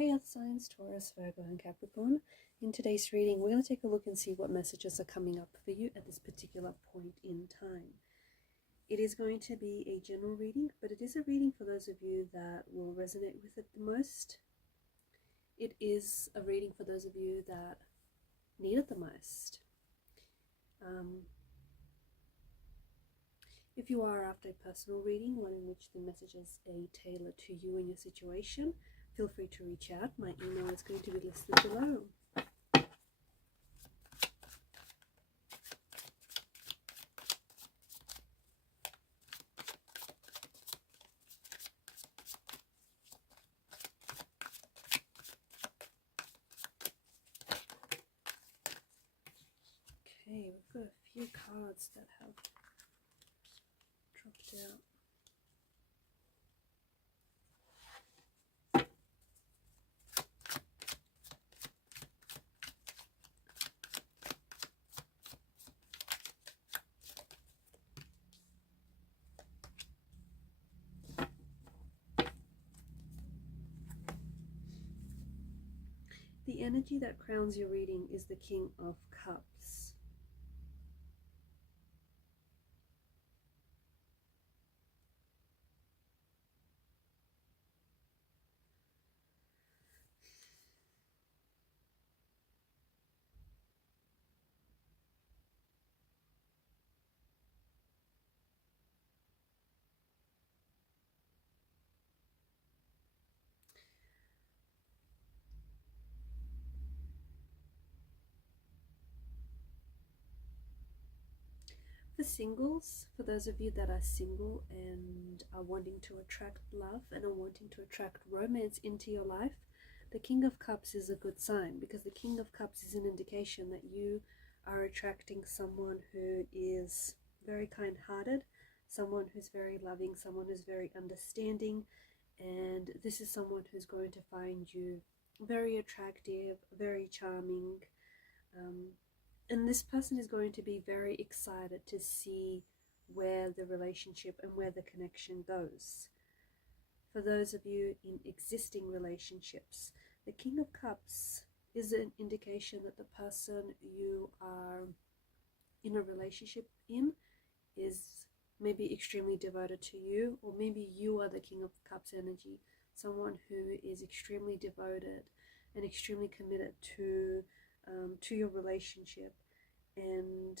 Hey Earth signs, Taurus, Virgo and Capricorn. In today's reading, we're going to take a look and see what messages are coming up for you at this particular point in time. It is going to be a general reading, but it is a reading for those of you that will resonate with it the most. It is a reading for those of you that need it the most. If you are after a personal reading, one in which the messages are tailored to you and your situation, feel free to reach out. My email is going to be listed below. Okay, we've got a few cards that have dropped out. The energy that crowns your reading is the King of Cups. For singles, for those of you that are single and are wanting to attract love and are wanting to attract romance into your life, the King of Cups is a good sign, because the King of Cups is an indication that you are attracting someone who is very kind-hearted, someone who's very loving, someone who's very understanding, and this is someone who's going to find you very attractive, very charming, and this person is going to be very excited to see where the relationship and where the connection goes. For those of you in existing relationships, the King of Cups is an indication that the person you are in a relationship in is maybe extremely devoted to you, or maybe you are the King of Cups energy, someone who is extremely devoted and extremely committed to your relationship, and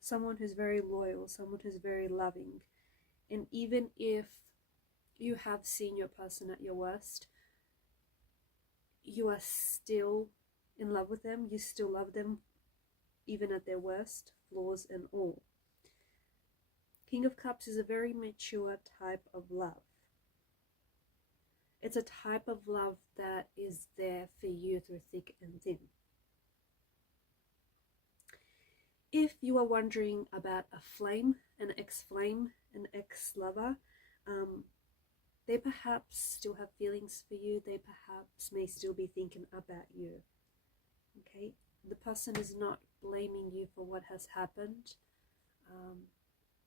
someone who's very loyal, someone who's very loving. And even if you have seen your person at your worst, you are still in love with them, you still love them even at their worst, flaws and all. King of Cups is a very mature type of love. It's a type of love that is there for you through thick and thin. If you are wondering about a flame, an ex-flame, an ex-lover, they perhaps still have feelings for you. They perhaps may still be thinking about you. Okay, the person is not blaming you for what has happened.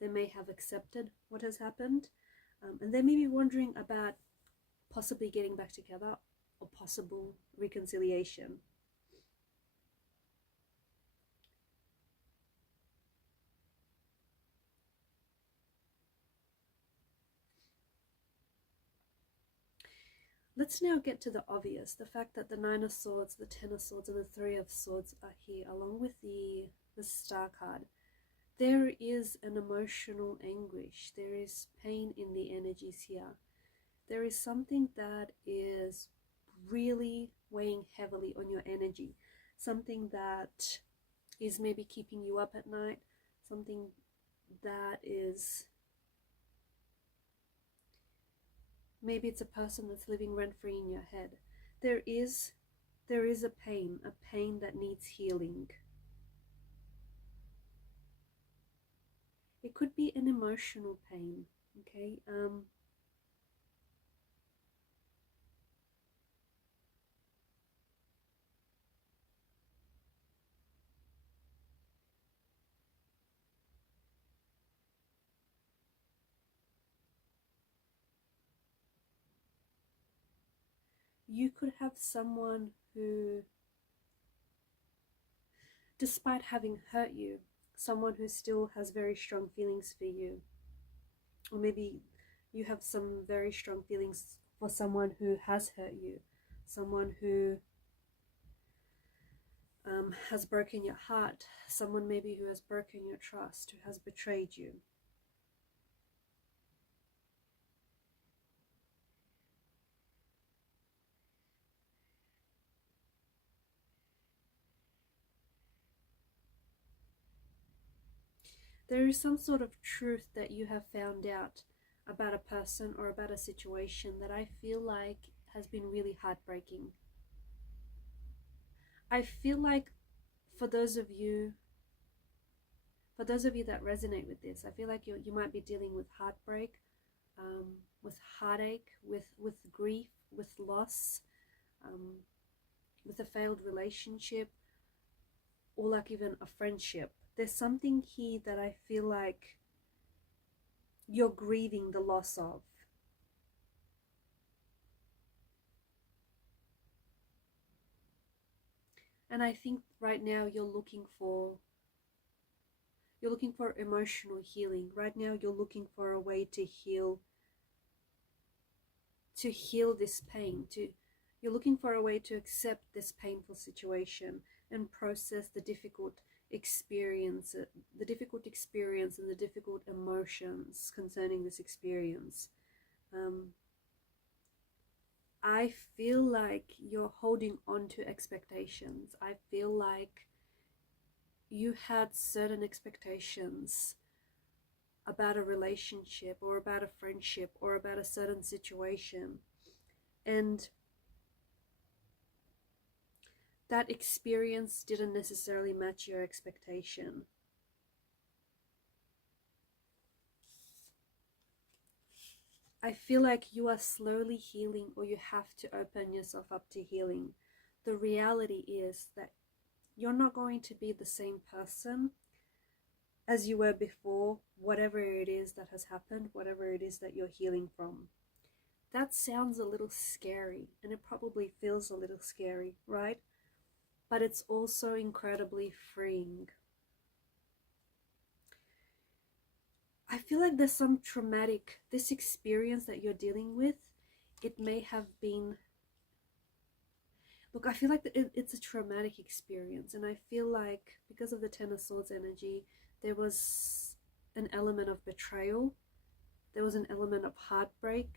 They may have accepted what has happened, and they may be wondering about possibly getting back together or possible reconciliation. Let's now get to the obvious, the fact that the Nine of Swords, the Ten of Swords, and the Three of Swords are here, along with the Star card. There is an emotional anguish. There is pain in the energies here. There is something that is really weighing heavily on your energy. Something that is maybe keeping you up at night. Something that is... maybe it's a person that's living rent-free in your head. There is a pain that needs healing. It could be an emotional pain, okay? you could have someone who, despite having hurt you, someone who still has very strong feelings for you. Or maybe you have some very strong feelings for someone who has hurt you, someone who has broken your heart, someone maybe who has broken your trust, who has betrayed you. There is some sort of truth that you have found out about a person or about a situation that I feel like has been really heartbreaking. I feel like for those of you that resonate with this, I feel like you might be dealing with heartbreak, with heartache, with grief, with loss, with a failed relationship, or like even a friendship. There's something here that I feel like you're grieving the loss of. And I think right now you're looking for emotional healing. Right now you're looking for a way to heal this pain. You're looking for a way to accept this painful situation and process the difficult experience and the difficult emotions concerning this experience. I feel like you're holding on to expectations. I feel like you had certain expectations about a relationship or about a friendship or about a certain situation, and that experience didn't necessarily match your expectation. I feel like you are slowly healing, or you have to open yourself up to healing. The reality is that you're not going to be the same person as you were before, whatever it is that has happened, whatever it is that you're healing from. That sounds a little scary, and it probably feels a little scary, right? But it's also incredibly freeing. I feel like there's some this experience that you're dealing with, it may have been, look, I feel like it's a traumatic experience, and I feel like because of the Ten of Swords energy, there was an element of betrayal, there was an element of heartbreak,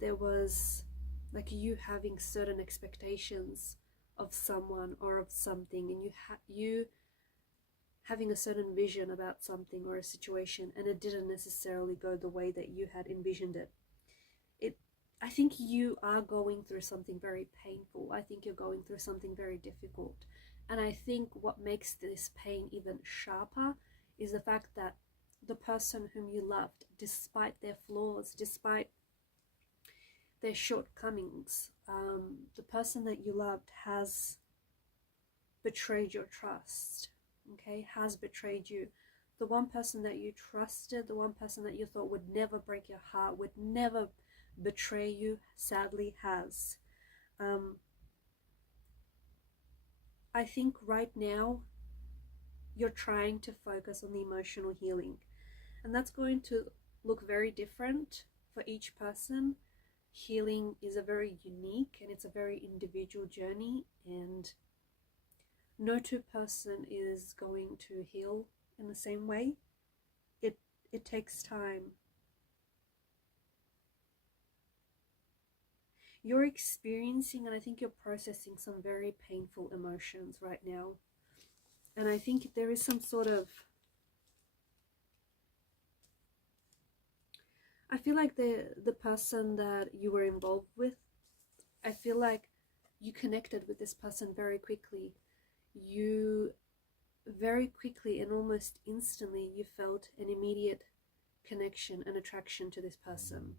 there was like you having certain expectations of someone or of something, and you having a certain vision about something or a situation, and it didn't necessarily go the way that you had envisioned it. I think you are going through something very painful. I think you're going through something very difficult. And I think what makes this pain even sharper is the fact that the person whom you loved, despite their flaws, despite their shortcomings, the person that you loved has betrayed your trust, okay, has betrayed you. The one person that you trusted, the one person that you thought would never break your heart, would never betray you, sadly has. I think right now you're trying to focus on the emotional healing, and that's going to look very different for each person. Healing is a very unique and it's a very individual journey, and no two person is going to heal in the same way. It takes time. You're experiencing, and I think you're processing, some very painful emotions right now. And I think there is some sort of, I feel like the person that you were involved with, I feel like you connected with this person very quickly. You very quickly and almost instantly, you felt an immediate connection and attraction to this person.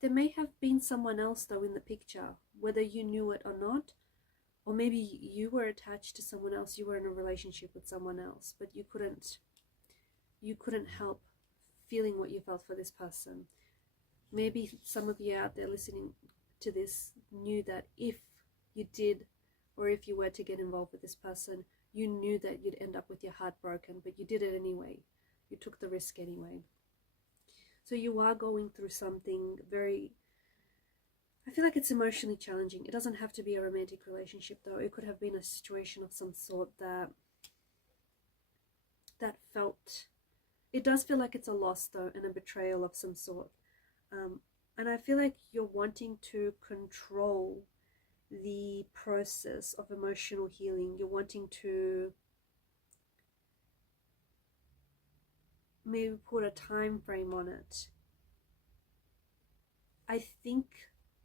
There may have been someone else though in the picture, whether you knew it or not, or maybe you were attached to someone else, you were in a relationship with someone else, but you couldn't help feeling what you felt for this person. Maybe some of you out there listening to this knew that if you did, or if you were to get involved with this person, you knew that you'd end up with your heart broken, but you did it anyway. You took the risk anyway. So you are going through something very, I feel like it's emotionally challenging. It doesn't have to be a romantic relationship though. It could have been a situation of some sort that felt, it does feel like it's a loss though, and a betrayal of some sort. And I feel like you're wanting to control the process of emotional healing. You're wanting to maybe put a time frame on it. I think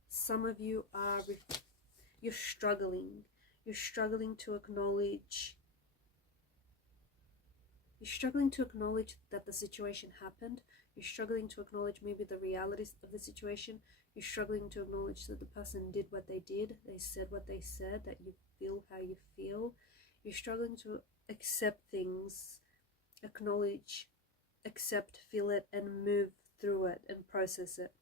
some of you are, you're struggling to acknowledge, that the situation happened. You're struggling to acknowledge maybe the realities of the situation. You're struggling to acknowledge that the person did what they did, they said what they said, that you feel how you feel. You're struggling to accept things, acknowledge, accept, feel it, and move through it and process it.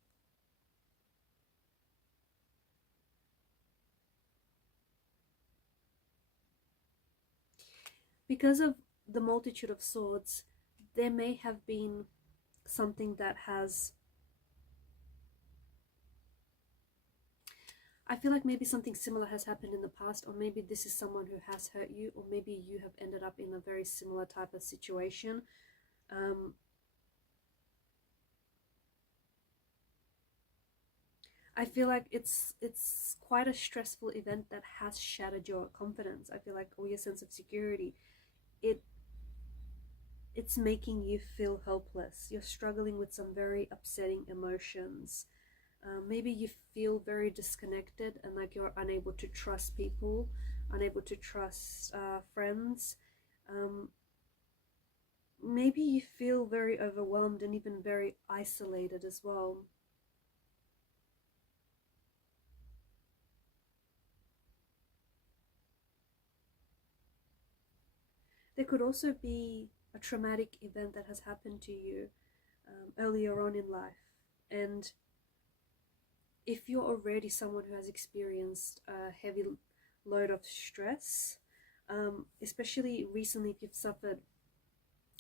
Because of the multitude of swords, there may have been something that has, I feel like maybe something similar has happened in the past, or maybe this is someone who has hurt you, or maybe you have ended up in a very similar type of situation. I feel like it's quite a stressful event that has shattered your confidence. I feel like, or your sense of security. It's making you feel helpless. You're struggling with some very upsetting emotions. Maybe you feel very disconnected and like you're unable to trust people, unable to trust friends. Maybe you feel very overwhelmed and even very isolated as well. There could also be a traumatic event that has happened to you earlier on in life. And if you're already someone who has experienced a heavy load of stress, especially recently if you've suffered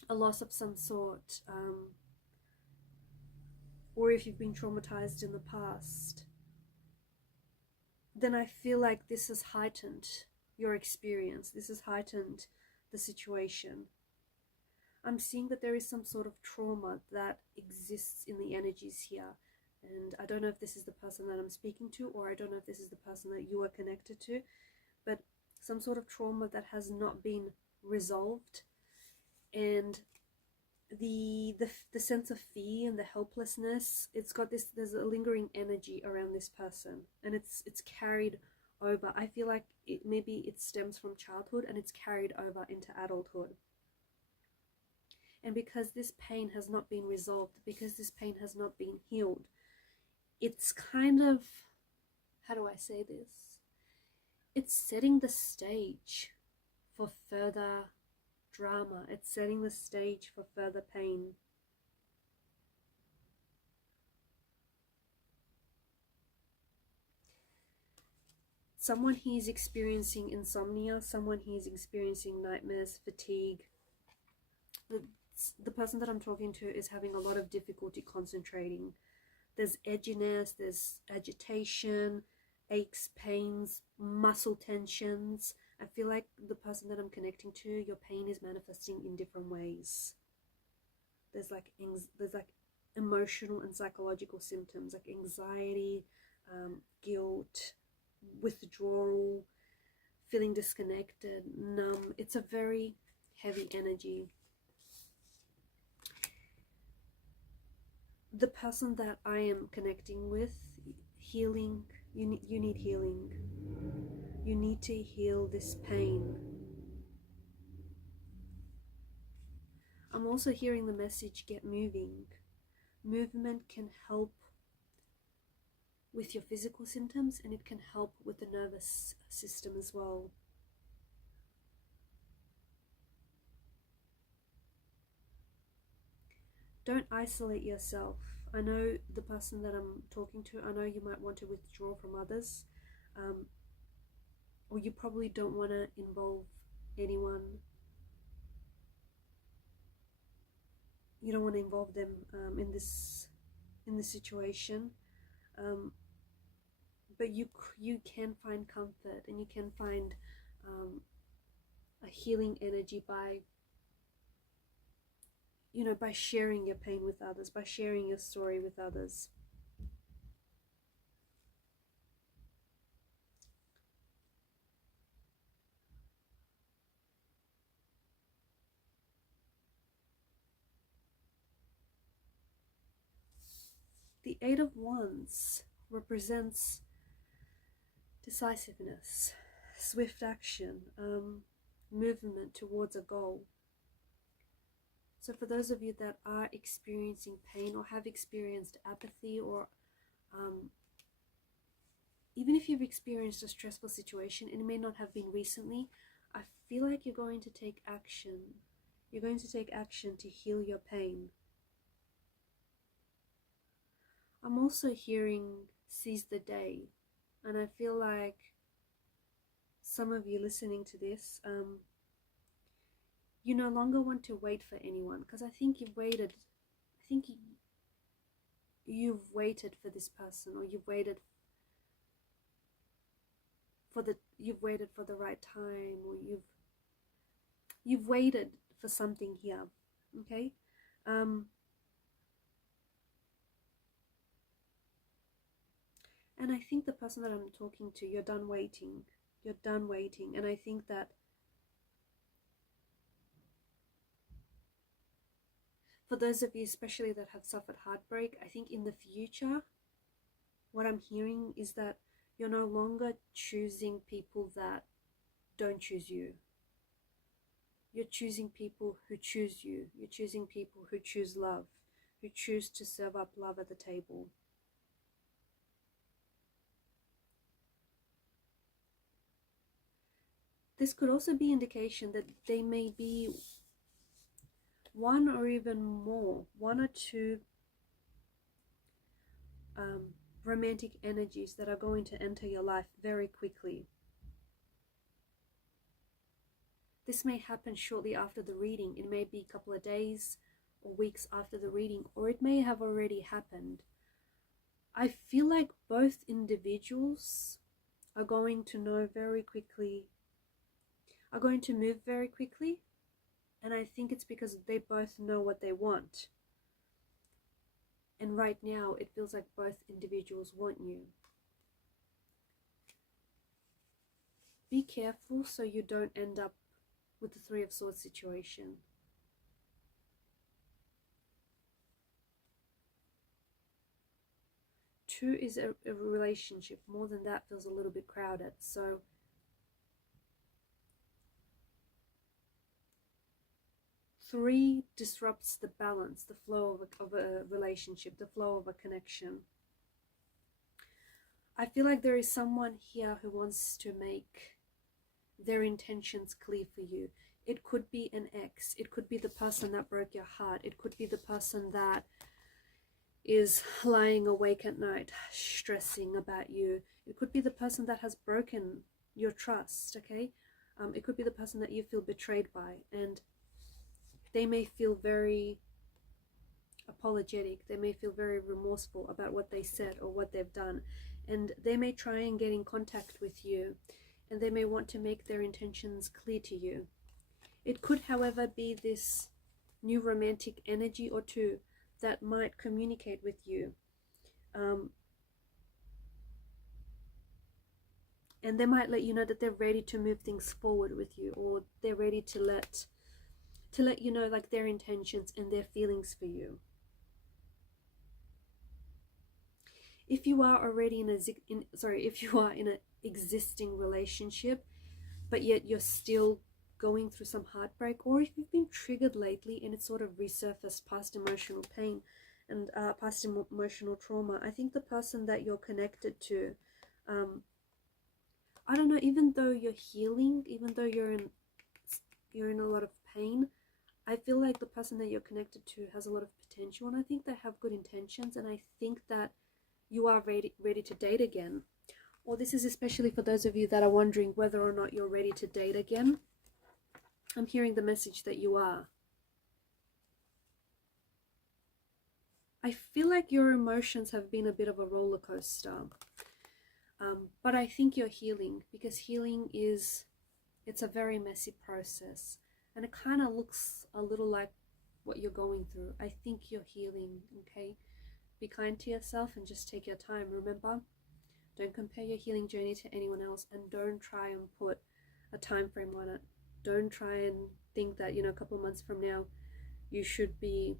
a loss of some sort, or if you've been traumatized in the past, then I feel like this has heightened your experience. This has heightened the situation. I'm seeing that there is some sort of trauma that exists in the energies here. And I don't know if this is the person that I'm speaking to, or I don't know if this is the person that you are connected to, but some sort of trauma that has not been resolved. And the sense of fear and the helplessness, it's got this, there's a lingering energy around this person, and it's carried over. I feel like maybe it stems from childhood and it's carried over into adulthood. And because this pain has not been resolved, because this pain has not been healed, it's kind of, how do I say this? It's setting the stage for further drama. It's setting the stage for further pain. Someone here is experiencing insomnia. Someone here is experiencing nightmares, fatigue. The person that I'm talking to is having a lot of difficulty concentrating. There's edginess, there's agitation, aches, pains, muscle tensions. I feel like the person that I'm connecting to, your pain is manifesting in different ways. There's like emotional and psychological symptoms like anxiety, guilt, withdrawal, feeling disconnected, numb. It's a very heavy energy. The person that I am connecting with, healing, you need healing. You need to heal this pain. I'm also hearing the message, get moving. Movement can help with your physical symptoms, and it can help with the nervous system as well. Don't isolate yourself. I know the person that I'm talking to, I know you might want to withdraw from others, or you probably don't want to involve anyone. You don't want to involve them in this situation, but you can find comfort, and you can find a healing energy by, you know, by sharing your pain with others, by sharing your story with others. The Eight of Wands represents decisiveness, swift action, movement towards a goal. So for those of you that are experiencing pain, or have experienced apathy, or even if you've experienced a stressful situation, and it may not have been recently, I feel like you're going to take action. You're going to take action to heal your pain. I'm also hearing seize the day, and I feel like some of you listening to this, you no longer want to wait for anyone, because I think you've waited. I think you've waited for this person, or you've waited for the right time, or you've waited for something here. Okay, and I think the person that I'm talking to, you're done waiting. You're done waiting, and I think that for those of you especially that have suffered heartbreak, I think in the future, what I'm hearing is that you're no longer choosing people that don't choose you. You're choosing people who choose you. You're choosing people who choose love, who choose to serve up love at the table. This could also be indication that they may be one or even more, one or two romantic energies that are going to enter your life very quickly. This may happen shortly after the reading. It may be a couple of days or weeks after the reading, or it may have already happened. I feel like both individuals are going to know very quickly, are going to move very quickly, and I think it's because they both know what they want. And right now, it feels like both individuals want you. Be careful so you don't end up with the Three of Swords situation. Two is a relationship. More than that feels a little bit crowded. So three disrupts the balance, the flow of a relationship, the flow of a connection. I feel like there is someone here who wants to make their intentions clear for you. It could be an ex. It could be the person that broke your heart. It could be the person that is lying awake at night stressing about you. It could be the person that has broken your trust, okay? It could be the person that you feel betrayed by, and they may feel very apologetic. They may feel very remorseful about what they said or what they've done, and they may try and get in contact with you, and they may want to make their intentions clear to you. It could, however, be this new romantic energy or two that might communicate with you, and they might let you know that they're ready to move things forward with you, or they're ready to let you know, like, their intentions and their feelings for you. If you are already in an existing relationship, but yet you're still going through some heartbreak, or if you've been triggered lately and it's sort of resurfaced past emotional pain and past emotional trauma, I think the person that you're connected to, I don't know, even though you're healing, even though you're in a lot of pain, I feel like the person that you're connected to has a lot of potential, and I think they have good intentions, and I think that you are ready to date again. Or this is especially for those of you that are wondering whether or not you're ready to date again. I'm hearing the message that you are. I feel like your emotions have been a bit of a roller coaster. But I think you're healing, because healing it's a very messy process. And it kind of looks a little like what you're going through. I think you're healing, okay? Be kind to yourself and just take your time. Remember, don't compare your healing journey to anyone else, and don't try and put a time frame on it. Don't try and think that, a couple months from now you should be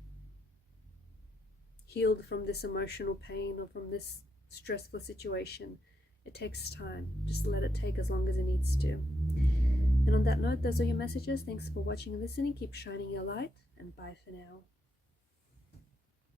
healed from this emotional pain or from this stressful situation. It takes time. Just let it take as long as it needs to. And on that note, those are your messages. Thanks for watching and listening. Keep shining your light, and bye for now.